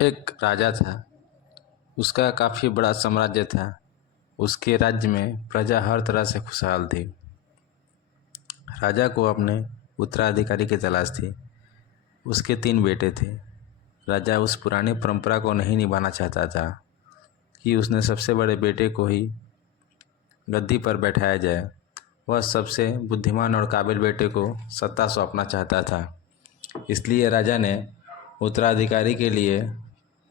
एक राजा था। उसका काफ़ी बड़ा साम्राज्य था। उसके राज्य में प्रजा हर तरह से खुशहाल थी। राजा को अपने उत्तराधिकारी की तलाश थी। उसके 3 बेटे थे। राजा उस पुरानी परंपरा को नहीं निभाना चाहता था कि उसने सबसे बड़े बेटे को ही गद्दी पर बैठाया जाए। वह सबसे बुद्धिमान और काबिल बेटे को सत्ता सौंपना चाहता था। इसलिए राजा ने उत्तराधिकारी के लिए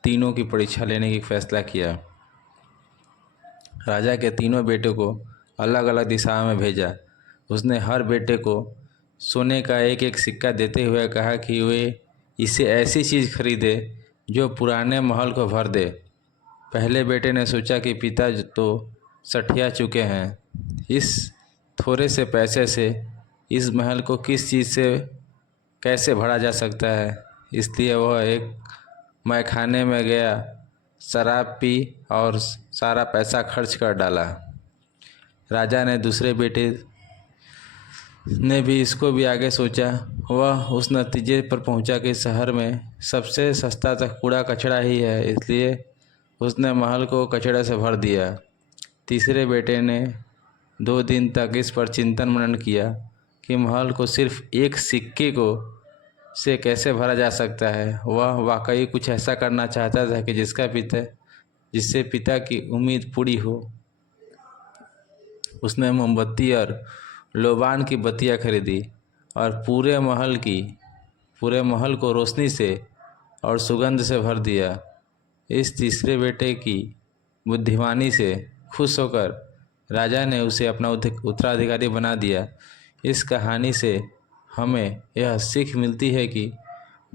तीनों की परीक्षा लेने की फैसला किया। राजा के तीनों बेटों को अलग अलग दिशाओं में भेजा। उसने हर बेटे को सोने का एक एक सिक्का देते हुए कहा कि वे इसे ऐसी चीज़ खरीदे जो पुराने महल को भर दे। पहले बेटे ने सोचा कि पिता तो सठिया चुके हैं, इस थोड़े से पैसे से इस महल को किस चीज़ से कैसे भरा जा सकता है। इसलिए वह एक मैखाने में गया, शराब पी और सारा पैसा खर्च कर डाला। राजा ने दूसरे बेटे ने भी इसको भी आगे सोचा। वह उस नतीजे पर पहुंचा कि शहर में सबसे सस्ता तो कूड़ा कचरा ही है, इसलिए उसने महल को कचरे से भर दिया। तीसरे बेटे ने 2 दिन तक इस पर चिंतन मनन किया कि महल को सिर्फ एक सिक्के को से कैसे भरा जा सकता है। वह वाकई कुछ ऐसा करना चाहता था कि जिससे पिता की उम्मीद पूरी हो। उसने मोमबत्ती और लोबान की बत्तियाँ खरीदी और पूरे महल को रोशनी से और सुगंध से भर दिया। इस तीसरे बेटे की बुद्धिमानी से खुश होकर राजा ने उसे अपना उत्तराधिकारी बना दिया। इस कहानी से हमें यह सीख मिलती है कि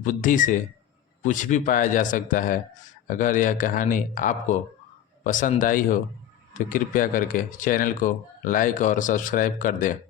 बुद्धि से कुछ भी पाया जा सकता है। अगर यह कहानी आपको पसंद आई हो तो कृपया करके चैनल को लाइक और सब्सक्राइब कर दें।